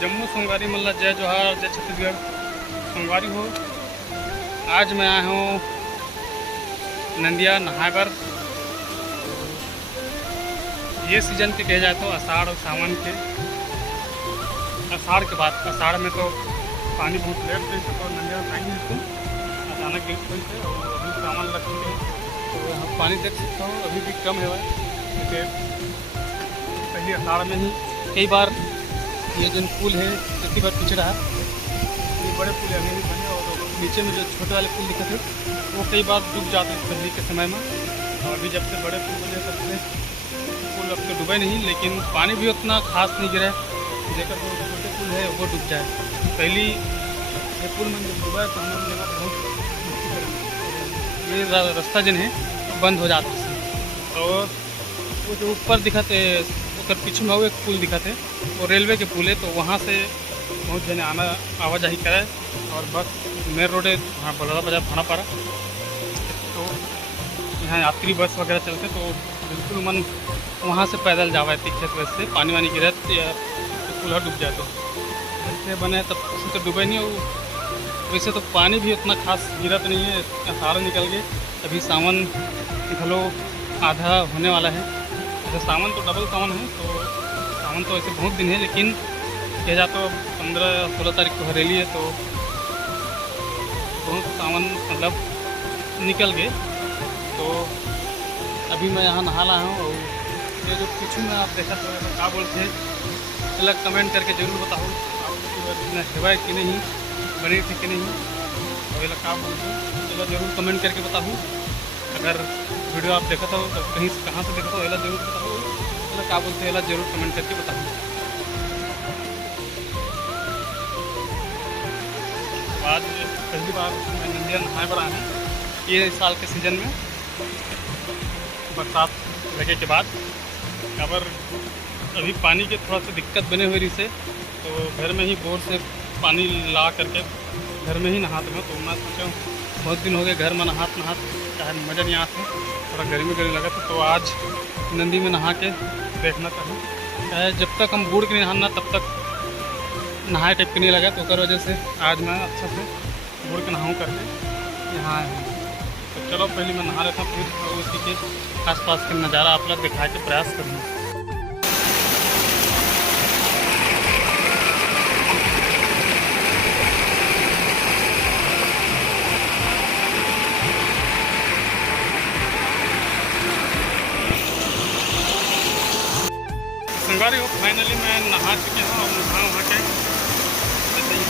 जम्मू संगवारी मल्ला जय जोहार जय छत्तीसगढ़ संगवारी हो। आज मैं आया हूँ नंदिया नहाए पर। ये सीजन के कहे जाए तो आषाढ़ और सावन के, आषाढ़ के बाद, आषाढ़ में तो पानी बहुत लेट से तो नंदिया आएंगे तो अचानक गिर थे और अभी सामान रखेंगे तो यहाँ पानी देख सकता हूँ अभी भी कम है। जैसे पहले आषाढ़ में ही कई बार ये जो पुल है इतनी बार पीछे रहा, ये बड़े पुल अभी भी बने और नीचे में जो छोटे वाले पुल दिखे थे वो कई बार डूब जाते हैं पहले के समय में। और अभी जब से बड़े पुल बने तब से पुल अब तो डूबे नहीं, लेकिन पानी भी उतना खास नहीं गिरा है जेकर वो छोटे पुल है वो डूब जाए। पहली ये पुल में जब डूबा तो हम लोग बहुत ये रास्ता जिन है बंद हो जाता है। और वो जो ऊपर दिखाते उधर पीछे में वो एक पुल दिखाते वो रेलवे के पुल है, तो वहाँ से बहुत जने आना आवाजाही करे और बस मेन रोड है वहाँ बलौदा बाजार थाना पारा, तो यहाँ यात्री बस वगैरह चलते तो बिल्कुल मन वहाँ से पैदल जावा तीखे तो वैसे पानी वानी गिरे या पुल डूब जाए तो ऐसे बने तब तो डूबे नहीं। और वैसे तो पानी भी उतना खास गिरत नहीं है, सारा निकल गए। अभी सावन घलो आधा होने वाला है। जैसे सावन तो डबल सावन है, तो सावन तो ऐसे बहुत दिन है, लेकिन कह जा तो 15-16 तारीख को हरेली है तो बहुत सावन मतलब निकल गए। तो अभी मैं यहाँ नहा रहा हूँ और ये जो पीछू में आप देखा तो क्या बोलते हैं अलग कमेंट करके जरूर बताओ आप हेवा कि नहीं बनी थी कि नहीं, और क्या बोलते हैं चलो जरूर कमेंट करके बताओ। अगर वीडियो आप देखा हो तो कहीं कहाँ से देखा हो एला जरूर बताओ, मतलब क्या बोलते हैं एला जरूर कमेंट करके बताओ। आज पहली बार मैं नंदिया नहाए पर आया हूँ ये साल के सीज़न में, बरसात लगे के बाद। अगर अभी पानी के थोड़ा सा दिक्कत बने हुए रही से तो घर में ही बोर से पानी ला करके घर में ही नहाते हैं। तो मैं सोचा बहुत दिन हो गए घर में नहात चाहे मज़ा नहीं आता, थोड़ा गर्मी लगा था तो आज नंदी में नहा के देखना चाहिए। जब तक हम बूढ़ के नहीं नहाना तब तक नहाए टाइप के नहीं लगा, तो कर वजह से आज मैं अच्छा से बूढ़ के नहाऊँ करके यहाँ आया हूँ। तो चलो पहले मैं नहा लेता हूँ, फिर उसी के आसपास के नज़ारा आप लोग दिखा के प्रयास करूँगा। संगवारी हो फाइनली मैं नहा चुके हूँ और नहा वहाँ के जैसे ही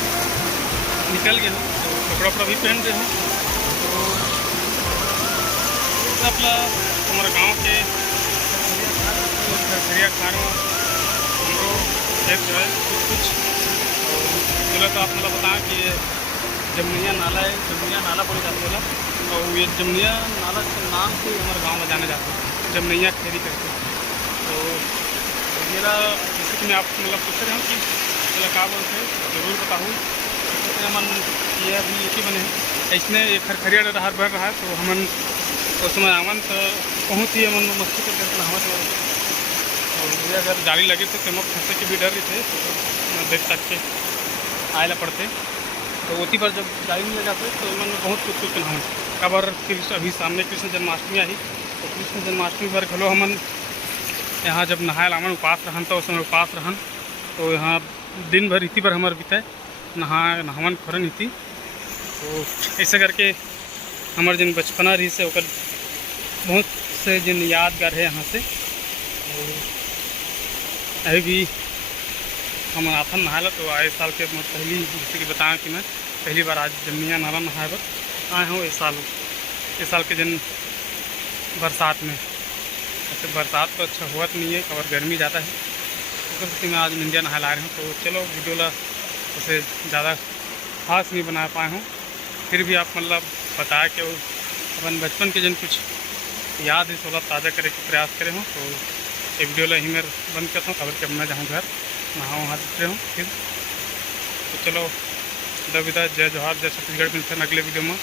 निकल गया हूँ तो कपड़ा वपड़ा भी पहन रहे हूँ। तो अपना हमारे गांव के खरिया खानों हमको खेत जो है कुछ चलो तो आप मतलब बताएं कि ये जमनिया नाला है, जमनिया नाला बोले जाते हैं और ये जमनिया नाला के नाम से हमारे गाँव में जाने जाते हैं जमनिया खेरी करके। तो मेरा जैसे कि मैं आप मतलब पूछ रहे हूँ कि चलो क्या बोलते हैं जरूर बताऊँ। तो मन ये अभी एक ही बने हैं इसमें एक खरखरिया रहा बढ़ रहा है, तो हमन उसमें आवन तो बहुत ही अमन मस्ती करते नहावत और मुझे अगर जाली लगे तो चमक फंसे के भी डर रही थे तो देख सकते आए ला पड़ते। तो उसी पर जब जाली नहीं लगाते तो मन बहुत कुछ नहाऊँ कबर। फिर अभी सामने कृष्ण जन्माष्टमी आई तो कृष्ण जन्माष्टमी पर घलो हमन यहाँ जब नहाए लावन उपास रहन तो उस समय उपास रहन तो यहाँ दिन भर इसी पर हमारे बीते नहावन खोरन इति। तो ऐसे करके हमारे जिन बचपना रही से ओकर बहुत से जिन यादगार है यहाँ से। अभी भी हम आथन नहाया तो आए साल के पहली जैसे कि बताएं कि मैं पहली बार आज जमनिया नाला नहाए पर आए हूँ इस साल के दिन बरसात में। ऐसे बरसात तो अच्छा हुआ नहीं है और गर्मी ज़्यादा है, तो स्थिति में आज नंदिया नहा ला रहे हूँ। तो चलो वीडियो ला उसे ज़्यादा खास नहीं बना पाए हूँ, फिर भी आप मतलब बताया कि अपन बचपन के जिन कुछ याद है सोलह ताज़ा करे के प्रयास करे हूँ। तो ये वीडियो ला ही मैं बंद करता हूँ, खबर कि मैं जाऊँ घर नहाऊँ हाथ रहे हूँ फिर। तो चलो विदा जय जोहार जय छत्तीसगढ़ मिलते हैं अगले वीडियो में।